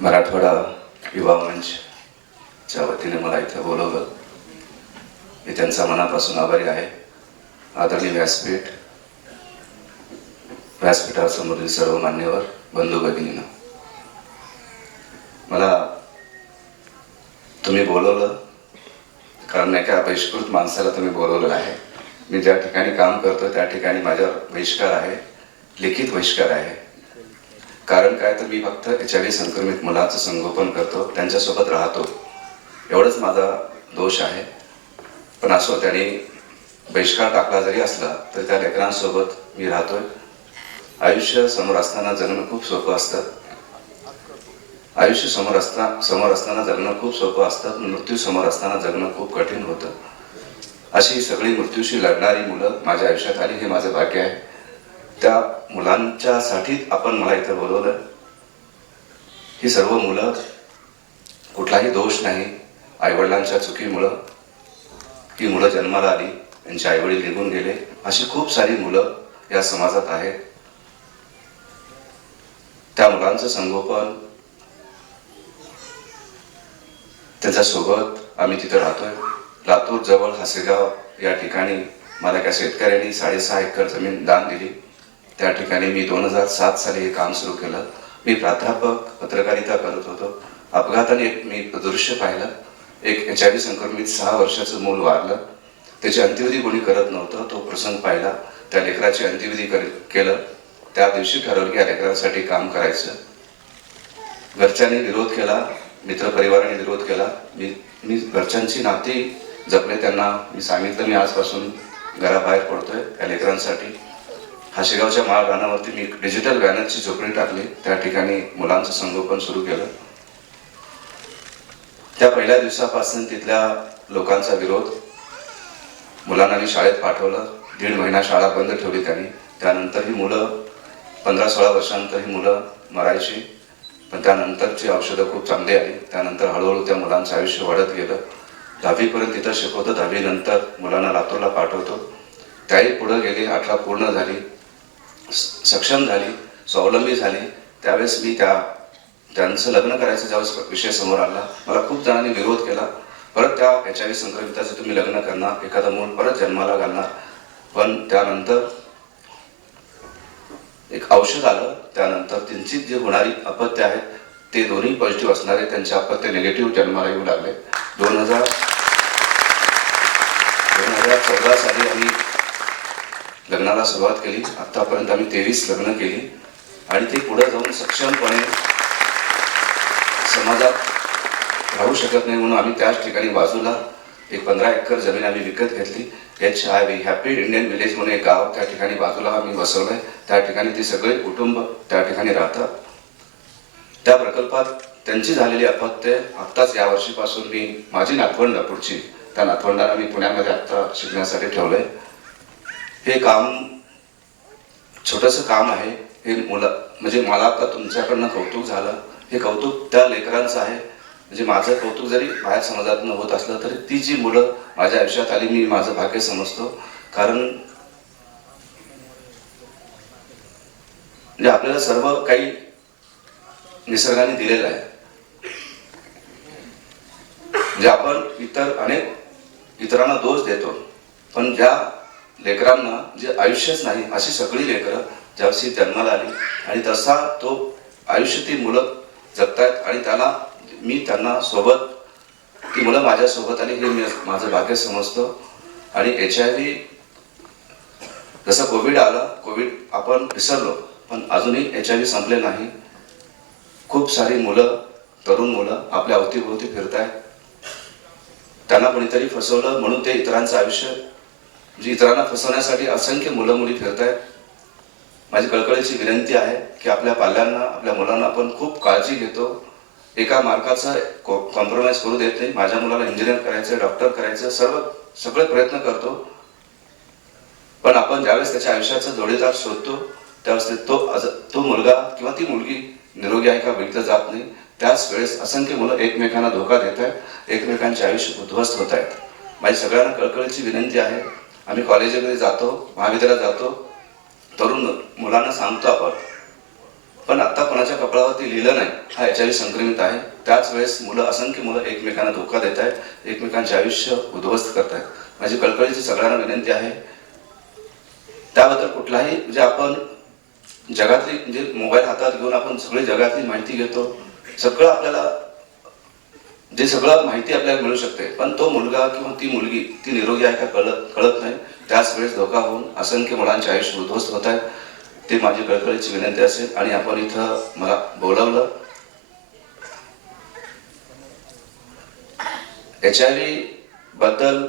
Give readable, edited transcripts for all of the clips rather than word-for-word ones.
मराठवाडा युवा मंचच्या वतीने मला इथं बोलवलं. मी त्यांचा मनापासून आभारी आहे. आदरणीय व्यासपीठासमोरील सर्व मान्यवर बंधू भगिनींनो, मला तुम्ही बोलवलं कारण एका बहिष्कृत माणसाला तुम्ही बोलवलेलं आहे. मी ज्या ठिकाणी काम करतो त्या ठिकाणी माझ्यावर बहिष्कार आहे, लिखित बहिष्कार आहे. कारण काय तर मी फक्त HIV संक्रमित मुलाचं संगोपन करतो, त्यांच्यासोबत राहतो, एवढंच माझा दोष आहे. पण असो, त्यांनी बहिष्कार टाकला जरी असला तर त्या लेकरांसोबत मी राहतोय. आयुष्य समोर असताना जगणं खूप सोपं असतं. आयुष्य समोर असताना जगणं खूप सोपं असतं, मृत्यू समोर असताना जगणं खूप कठीण होतं. अशी सगळी मृत्यूशी लढणारी मुलं माझ्या आयुष्यात आली, हे माझं भाग्य आहे. त्या मुलांच्यासाठी आपण मला इथं बोलवलं. ही सर्व मुलं, कुठलाही दोष नाही, आईवडिलांच्या चुकीमुळं ही मुलं जन्माला आली, त्यांचे आईवडील निघून गेले. अशी खूप सारी मुलं या समाजात आहेत. त्या मुलांचं संगोपन, त्यांच्यासोबत आम्ही तिथं राहतोय. लातूर जवळ हसेगाव या ठिकाणी मला एका शेतकऱ्यांनी 6.5 एकर जमीन दान दिली. त्या ठिकाणी मी 2007 साली हे काम सुरू केलं. मी प्राध्यापक पत्रकारिता करत होतो. अपघाताने मी दृश्य पाहिलं. एक HIV संक्रमित 6 वर्षाचं मूल वारलं. त्याची अंत्यविधी कोणी करत नव्हतं. तो प्रसंग पाहिला. त्या लेकराची अंत्यविधी केलं. त्या दिवशी ठरवलं की या लेकरांसाठी काम करायचं. घरच्यांनी विरोध केला, मित्रपरिवाराने विरोध केला. मी घरच्यांची नाती जपले. त्यांना मी सांगितलं मी आजपासून घराबाहेर पडतोय या लेकरांसाठी. हाशेगावच्या माळ रानावरती मी डिजिटल बॅनरची झोपडी टाकली. त्या ठिकाणी मुलांचं संगोपन सुरू केलं. त्या पहिल्या दिवसापासून तिथल्या लोकांचा विरोध. मुलांना मी शाळेत पाठवलं. 1.5 महिना शाळा बंद ठेवली त्यांनी. त्यानंतर ही मुलं 15-16 वर्षांनंतर ही मुलं मरायची. पण त्यानंतरची औषधं खूप चांगली आली. त्यानंतर हळूहळू त्या मुलांचं आयुष्य वाढत गेलं. 10वी पर्यंत तिथं शिकवतो. 10वी नंतर मुलांना लातूरला पाठवतो. त्याही पुढे गेली. 18 पूर्ण झाली, सक्षम झाली, स्वावलंबी झाली. त्यावेळेस मी त्यांचं लग्न करायचं ज्यावेळेस विषय समोर आला, मला खूप जणांनी विरोध केला. परत त्या HIV संक्रमिताचं तुम्ही लग्न करणार, एखादं मूल परत जन्माला घालणार. पण त्यानंतर एक औषध आलं. त्यानंतर त्यांची जी होणारी अपत्य आहेत ते दोन्ही पॉझिटिव्ह असणारे, त्यांचे अपत्य निगेटिव्ह जन्माला येऊ लागले. 2014 साली आम्ही लग्नाला सुरुवात केली. आतापर्यंत आम्ही 23 लग्न केली आणि ते पुढे जाऊन सक्षमपणे समाजात राहू शकत नाही म्हणून आम्ही त्याच ठिकाणी बाजूला एक 15 एकर जमीन आम्ही विकत घेतली. HIV हॅपी इंडियन विलेज म्हणून एक गाव त्या ठिकाणी बाजूला आम्ही बसवलंय. त्या ठिकाणी ती सगळे कुटुंब त्या ठिकाणी राहतात. त्या प्रकल्पात त्यांची झालेली अपत्य आत्ताच या वर्षीपासून मी माझी नातवंड पुढची, त्या नातवंडाला मी पुण्यामध्ये आत्ता शिकण्यासाठी ठेवलंय. हे काम छोटंसं काम आहे. हे मुलं म्हणजे मला आता तुमच्याकडनं कौतुक झालं. हे कौतुक त्या लेकरांचं आहे. म्हणजे माझं कौतुक जरी बाहेर समाजात होत असलं तरी ती जी मुलं माझ्या आयुष्यात आली, मी माझं भाग्य समजतो. कारण म्हणजे आपल्याला सर्व काही निसर्गाने दिलेलं आहे. म्हणजे आपण इतरांना दोष देतो, पण ज्या लेकरांना जे आयुष्यच नाही अशी सगळी लेकरं ज्यावर्षी जन्माला आली आणि तसा तो आयुष्य ती मुलं जगतायत आणि मी त्यांना सोबत, ती मुलं माझ्या सोबत आली, हे मी माझं भाग्य समजतो. आणि HIV जसं कोविड आला, कोविड आपण विसरलो, पण अजूनही HIV संपले नाही. खूप सारी मुलं, तरुण मुलं आपल्या अवतीभोवती फिरतायत. त्यांना कोणीतरी फसवलं म्हणून ते इतरांचं आयुष्य, म्हणजे इतरांना फसवण्यासाठी असंख्य मुलं मुली फिरतायत. माझी कळकळीची विनंती आहे की आपल्या पाल्यांना, आपल्या मुलांना आपण खूप काळजी घेतो. एका मार्काचा कॉम्प्रोमाइज करू देत नाही. माझ्या मुलाला इंजिनियर करायचं, डॉक्टर करायचं, सगळे प्रयत्न करतो. पण आपण ज्यावेळेस त्याच्या आयुष्याचा जोडीदार शोधतो त्यावेळेस तो मुलगा किंवा ती मुलगी निरोगी आहे का बघितलं जात नाही. त्याच वेळेस असंख्य मुलं एकमेकांना धोका देत आहेत, एकमेकांचे आयुष्य उद्ध्वस्त होत आहेत. माझी सगळ्यांना कळकळीची विनंती आहे. आम्ही कॉलेजमध्ये जातो, महाविद्यालयात जातो, तरुण मुलांना सांगतो आपण पण आता कोणाच्या कपाळावरती लिहिलं नाही हा HIV संक्रमित आहे. त्याच वेळेस असंख्य मुलं एकमेकांना धोका देत आहेत, एकमेकांचे आयुष्य उद्ध्वस्त करत आहेत. माझी कळकळीची सगळ्यांना विनंती आहे, त्याबद्दल कुठलाही म्हणजे आपण जगातली म्हणजे मोबाईल हातात घेऊन आपण सगळी जगातली माहिती घेतो, सगळं आपल्याला जे सगळं माहिती आपल्याला मिळू शकते, पण तो मुलगा किंवा ती मुलगी ती निरोगी आहे का कळत नाही. त्याच वेळेस धोका होऊन असंख्य मुलांचे आयुष्य उद्ध्वस्त होत आहे. ते माझी कळकळीची विनंती असेल. आणि आपण इथं मला बोलावलं, HIV बद्दल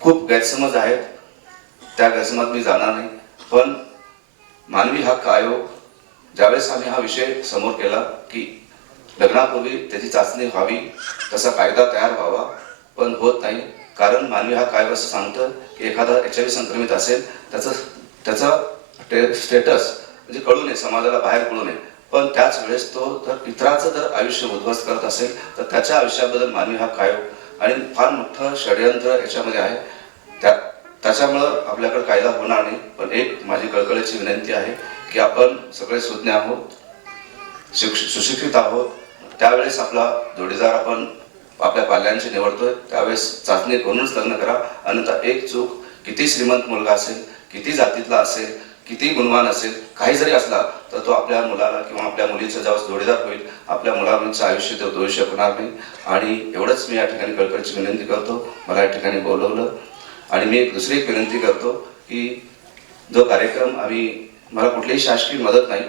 खूप गैरसमज आहेत, त्या गैरसमज मी जाणार नाही. पण मानवी हक्क आयोग ज्यावेळेस आम्ही हा विषय समोर केला की लग्नापूर्वी त्याची चाचणी व्हावी, तसा कायदा तयार व्हावा, पण होत नाही. कारण मानवी हक्क आयोग असं सांगतं की एखादा HIV संक्रमित असेल त्याचा स्टेटस म्हणजे कळू नये, समाजाला बाहेर कळू नये, पण त्याच वेळेस तो जर इतराचं जर आयुष्य उद्ध्वस्त करत असेल तर त्याच्या आयुष्याबद्दल मानवी हक्क आयोग आणि फार मोठं षडयंत्र याच्यामध्ये आहे. त्याच्यामुळं आपल्याकडे कायदा होणार नाही. पण एक माझी कळकळीची विनंती आहे की आपण सगळे सुज्ञ आहोत, सुशिक्षित आहोत. त्यावेळेस आपला जोडीदार आपण आपल्या पाल्यांशी निवडतोय, त्यावेळेस चाचणी करूनच लग्न करा. अन्यथा एक चूक, किती श्रीमंत मुलगा असेल, किती जातीतला असेल, किती गुणवान असेल, काही जरी असला तर तो आपल्या मुलाला किंवा आपल्या मुलीचा जेव्हा जोडीदार होईल, आपल्या मुलाचं आयुष्य तो देऊ शकणार नाही. आणि एवढंच मी या ठिकाणी कळकळीची विनंती करतो. मला या ठिकाणी बोलवलं. आणि मी दुसरी एक विनंती करतो की जो कार्यक्रम मला कुठलीही शासकीय मदत नाही,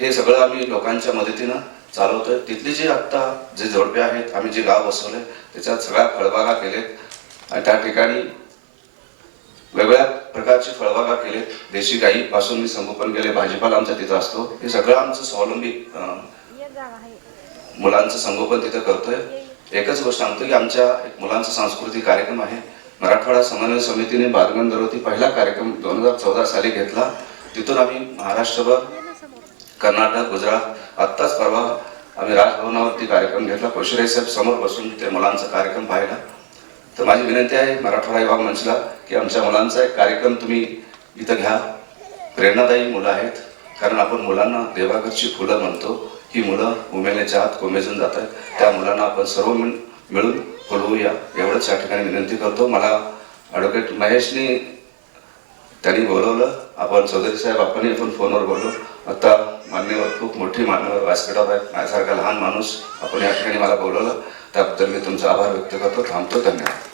हे सगळं आम्ही लोकांच्या मदतीनं चालवतोय. तिथली जी आत्ता जे जोडपे आहेत, आम्ही जे गाव बसवले त्याच्यात सगळ्या फळबागा केलेत आणि त्या ठिकाणी वेगळ्या प्रकारची फळबागा केलेत. देशी गाईपासून मी संगोपन केले, भाजीपाला आमचा तिथं असतो. हे सगळं आमचं स्वावलंबी मुलांचं संगोपन तिथं करतोय. एकच गोष्ट सांगतो की आमच्या एक मुलांचा सांस्कृतिक कार्यक्रम आहे. मराठवाडा समन्वय समितीने बालगंधर्वती पहिला कार्यक्रम 2014 साली घेतला. तिथून आम्ही महाराष्ट्रभर, कर्नाटक, गुजरात, आत्ताच परवा आम्ही राजभवनावरती कार्यक्रम घेतला. कोश्यारी साहेब समोर बसून ते मुलांचा कार्यक्रम पाहिला. तर माझी विनंती आहे मराठवाडा युवा मंचला की आमच्या मुलांचा एक कार्यक्रम तुम्ही इथं घ्या. प्रेरणादायी मुलं आहेत, कारण आपण मुलांना देवाघरची फुलं म्हणतो. ही मुलं उमेदच्या आत कोमेजून जात आहेत. त्या मुलांना आपण सर्व मिळून फुलवूया, एवढंच या ठिकाणी विनंती करतो. मला ॲडव्होकेट महेशनी त्यांनी बोलवलं, आपण चौधरी साहेब आपणही आपण फोनवर बोललो. आता मान्यवर, खूप मोठी मान्यवर व्यासपीठावर आहेत, माझ्यासारखा लहान माणूस आपण या ठिकाणी मला बोलवलं, त्याबद्दल मी तुमचा आभार व्यक्त करतो. थांबतो. धन्यवाद.